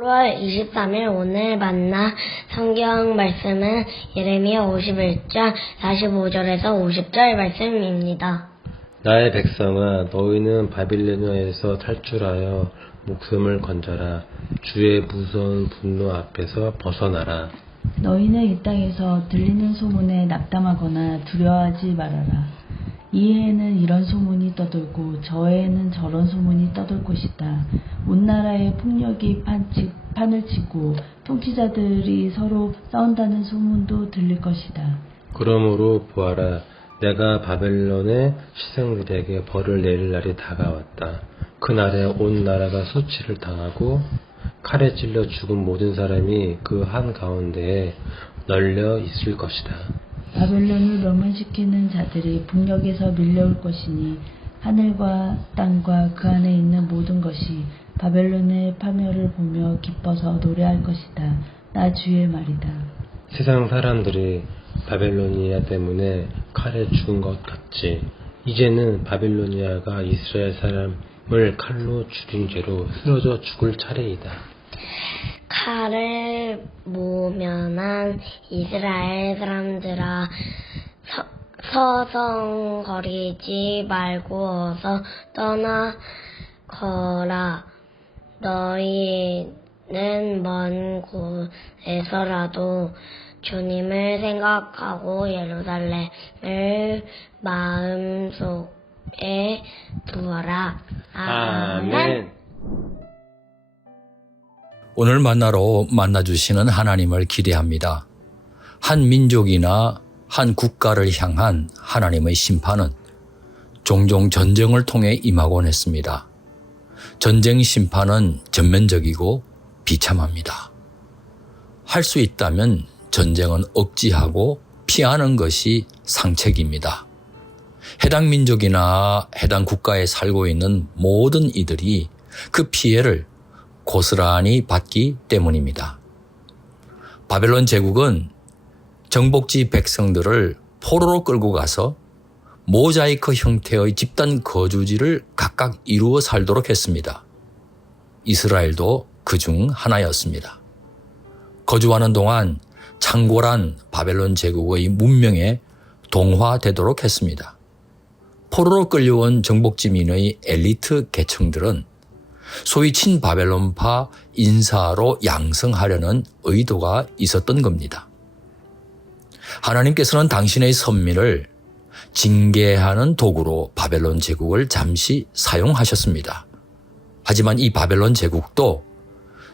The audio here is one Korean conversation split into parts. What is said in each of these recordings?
8월 23일 오늘 만나 성경 말씀은 예레미야 51장 45절에서 50절 말씀입니다. 나의 백성아, 너희는 바빌로니아에서 탈출하여 목숨을 건져라. 주의 무서운 분노 앞에서 벗어나라. 너희는 이 땅에서 들리는 소문에 낙담하거나 두려워하지 말아라. 이 해에는 이런 소문이 떠돌고 저 해에는 저런 소문이 떠돌 것이다. 온 나라의 폭력이 판을 치고 통치자들이 서로 싸운다는 소문도 들릴 것이다. 그러므로 보아라, 내가 바벨론의 시생들에게 벌을 내릴 날이 다가왔다. 그날에 온 나라가 수치를 당하고 칼에 찔려 죽은 모든 사람이 그 한가운데에 널려 있을 것이다. 바벨론을 멸망시키는 자들이 북녘에서 밀려올 것이니 하늘과 땅과 그 안에 있는 모든 것이 바벨론의 파멸을 보며 기뻐서 노래할 것이다. 나 주의 말이다. 세상 사람들이 바벨로니아 때문에 칼에 죽은 것 같지. 이제는 바빌로니아가 이스라엘 사람을 칼로 죽인 죄로 쓰러져 죽을 차례이다. 칼을 모면한 이스라엘 사람들아, 서성거리지 말고 어서 떠나거라. 너희는 먼 곳에서라도 주님을 생각하고 예루살렘을 마음속에 두어라. 아멘. 오늘 만나러 만나주시는 하나님을 기대합니다. 한 민족이나 한 국가를 향한 하나님의 심판은 종종 전쟁을 통해 임하곤 했습니다. 전쟁 심판은 전면적이고 비참합니다. 할 수 있다면 전쟁은 억지하고 피하는 것이 상책입니다. 해당 민족이나 해당 국가에 살고 있는 모든 이들이 그 피해를 고스란히 받기 때문입니다. 바벨론 제국은 정복지 백성들을 포로로 끌고 가서 모자이크 형태의 집단 거주지를 각각 이루어 살도록 했습니다. 이스라엘도 그중 하나였습니다. 거주하는 동안 창궐한 바벨론 제국의 문명에 동화되도록 했습니다. 포로로 끌려온 정복지민의 엘리트 계층들은 소위 친바벨론파 인사로 양성하려는 의도가 있었던 겁니다. 하나님께서는 당신의 선민을 징계하는 도구로 바벨론 제국을 잠시 사용하셨습니다. 하지만 이 바벨론 제국도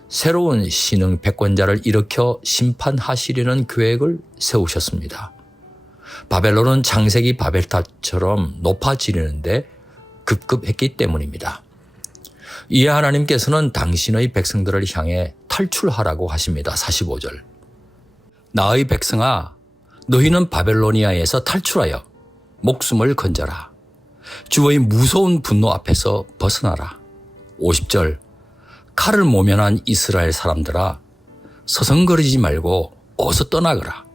새로운 신흥 패권자를 일으켜 심판하시려는 계획을 세우셨습니다. 바벨론은 창세기 바벨탑처럼 높아지려는데 급급했기 때문입니다. 이에 하나님께서는 당신의 백성들을 향해 탈출하라고 하십니다. 45절. 나의 백성아, 너희는 바벨로니아에서 탈출하여 목숨을 건져라. 주의 무서운 분노 앞에서 벗어나라. 50절. 칼을 모면한 이스라엘 사람들아, 서성거리지 말고 어서 떠나거라.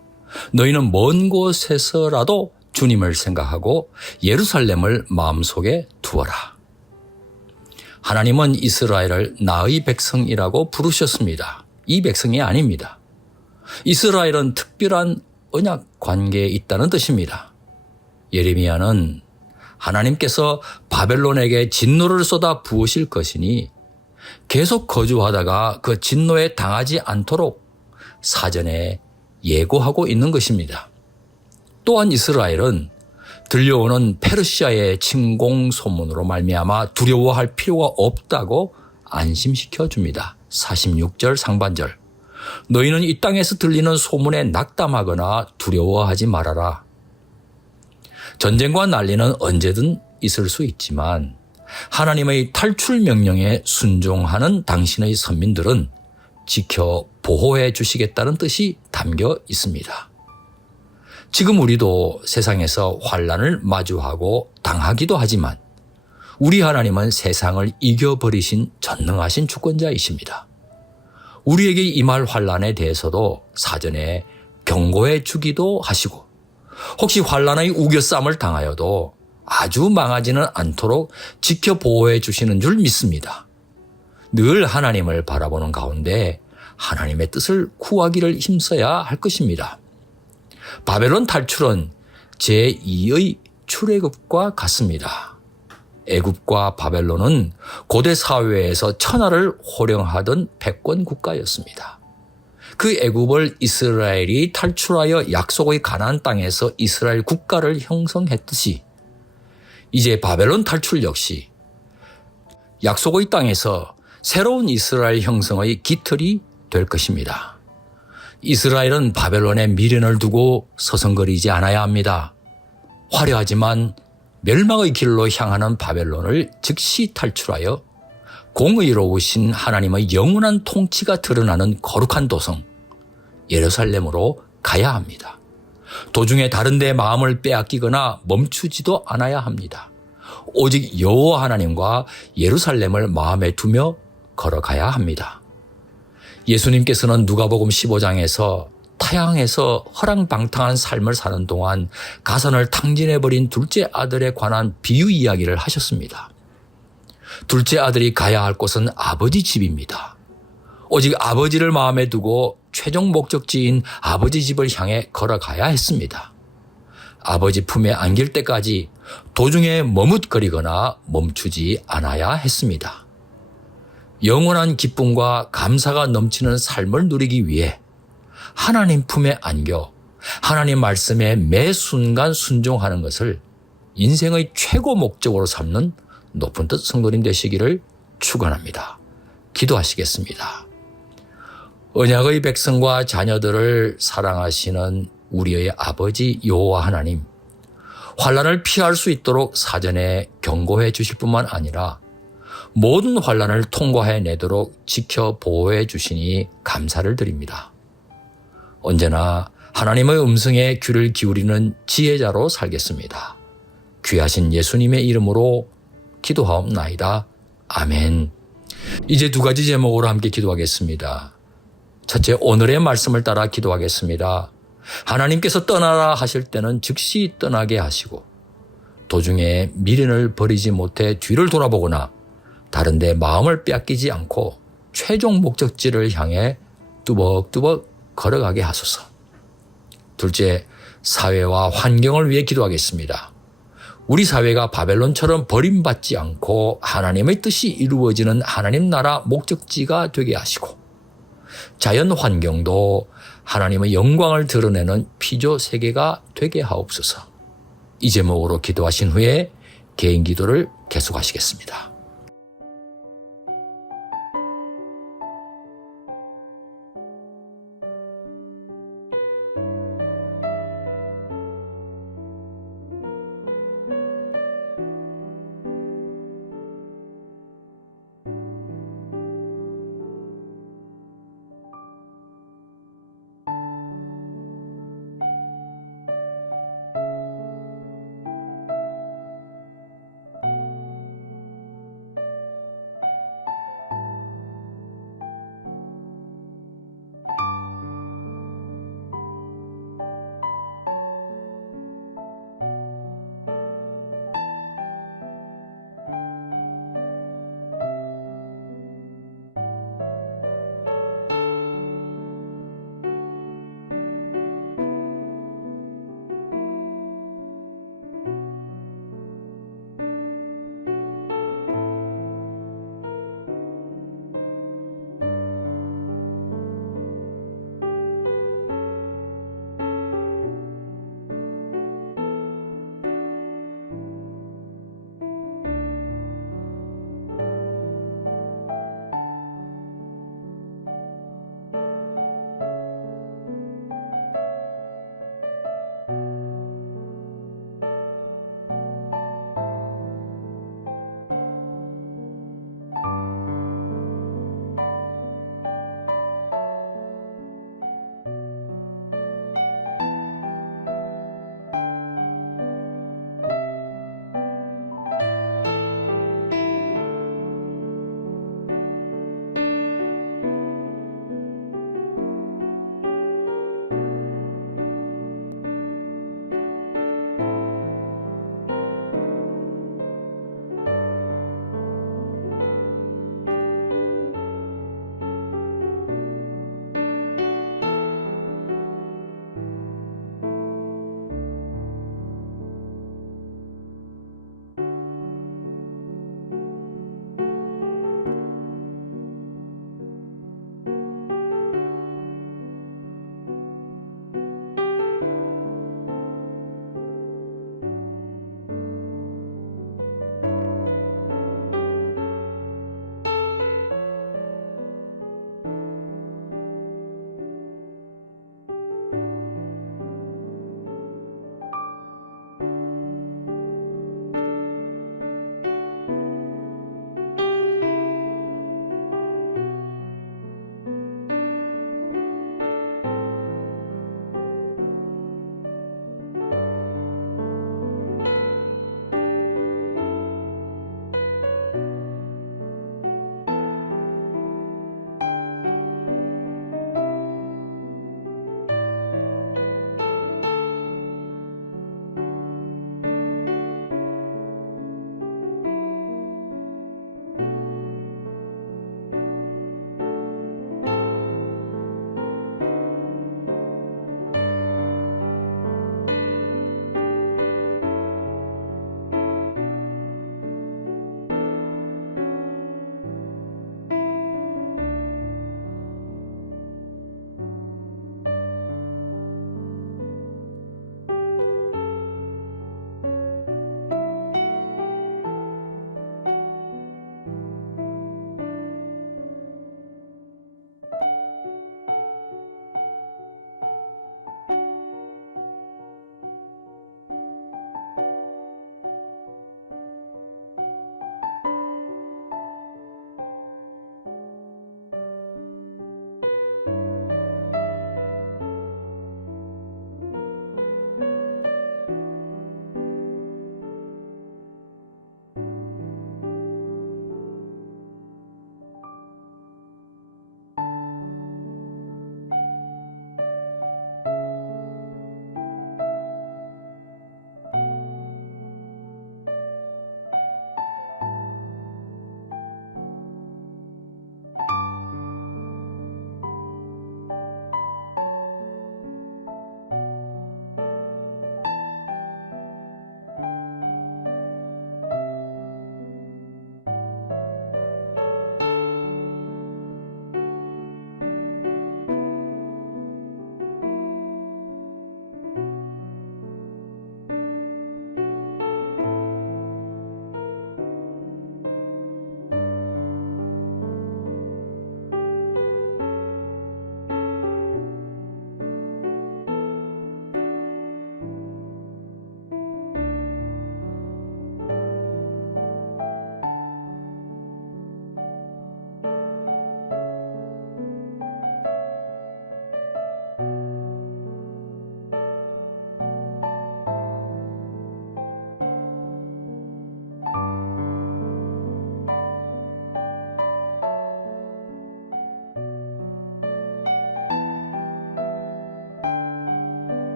너희는 먼 곳에서라도 주님을 생각하고 예루살렘을 마음속에 두어라. 하나님은 이스라엘을 나의 백성이라고 부르셨습니다. 이 백성이 아닙니다. 이스라엘은 특별한 언약 관계에 있다는 뜻입니다. 예레미야는 하나님께서 바벨론에게 진노를 쏟아 부으실 것이니 계속 거주하다가 그 진노에 당하지 않도록 사전에 예고하고 있는 것입니다. 또한 이스라엘은 들려오는 페르시아의 침공 소문으로 말미암아 두려워할 필요가 없다고 안심시켜 줍니다. 46절 상반절. 너희는 이 땅에서 들리는 소문에 낙담하거나 두려워하지 말아라. 전쟁과 난리는 언제든 있을 수 있지만 하나님의 탈출 명령에 순종하는 당신의 선민들은 지켜 보호해 주시겠다는 뜻이 담겨 있습니다. 지금 우리도 세상에서 환난을 마주하고 당하기도 하지만 우리 하나님은 세상을 이겨버리신 전능하신 주권자이십니다. 우리에게 임할 환난에 대해서도 사전에 경고해 주기도 하시고 혹시 환난의 우겨쌈을 당하여도 아주 망하지는 않도록 지켜 보호해 주시는 줄 믿습니다. 늘 하나님을 바라보는 가운데 하나님의 뜻을 구하기를 힘써야 할 것입니다. 바벨론 탈출은 제2의 출애굽과 같습니다. 애굽과 바벨론은 고대 사회에서 천하를 호령하던 패권 국가였습니다. 그 애굽을 이스라엘이 탈출하여 약속의 가나안 땅에서 이스라엘 국가를 형성했듯이 이제 바벨론 탈출 역시 약속의 땅에서 새로운 이스라엘 형성의 깃털이 될 것입니다. 이스라엘은 바벨론의 미련을 두고 서성거리지 않아야 합니다. 화려하지만 멸망의 길로 향하는 바벨론을 즉시 탈출하여 공의로우신 하나님의 영원한 통치가 드러나는 거룩한 도성 예루살렘으로 가야 합니다. 도중에 다른 데 마음을 빼앗기거나 멈추지도 않아야 합니다. 오직 여호와 하나님과 예루살렘을 마음에 두며 걸어가야 합니다. 예수님께서는 누가복음 15장에서 타향에서 허랑방탕한 삶을 사는 동안 가산을 탕진해버린 둘째 아들에 관한 비유 이야기를 하셨습니다. 둘째 아들이 가야 할 곳은 아버지 집입니다. 오직 아버지를 마음에 두고 최종 목적지인 아버지 집을 향해 걸어가야 했습니다. 아버지 품에 안길 때까지 도중에 머뭇거리거나 멈추지 않아야 했습니다. 영원한 기쁨과 감사가 넘치는 삶을 누리기 위해 하나님 품에 안겨 하나님 말씀에 매 순간 순종하는 것을 인생의 최고 목적으로 삼는 높은 뜻 성도님 되시기를 축원합니다. 기도하시겠습니다. 언약의 백성과 자녀들을 사랑하시는 우리의 아버지 여호와 하나님, 환난을 피할 수 있도록 사전에 경고해 주실 뿐만 아니라 모든 환난을 통과해내도록 지켜 보호해 주시니 감사를 드립니다. 언제나 하나님의 음성에 귀를 기울이는 지혜자로 살겠습니다. 귀하신 예수님의 이름으로 기도하옵나이다. 아멘. 이제 두 가지 제목으로 함께 기도하겠습니다. 첫째, 오늘의 말씀을 따라 기도하겠습니다. 하나님께서 떠나라 하실 때는 즉시 떠나게 하시고 도중에 미련을 버리지 못해 뒤를 돌아보거나 다른 데 마음을 빼앗기지 않고 최종 목적지를 향해 뚜벅뚜벅 걸어가게 하소서. 둘째, 사회와 환경을 위해 기도하겠습니다. 우리 사회가 바벨론처럼 버림받지 않고 하나님의 뜻이 이루어지는 하나님 나라 목적지가 되게 하시고 자연 환경도 하나님의 영광을 드러내는 피조 세계가 되게 하옵소서. 이 제목으로 기도하신 후에 개인 기도를 계속하시겠습니다.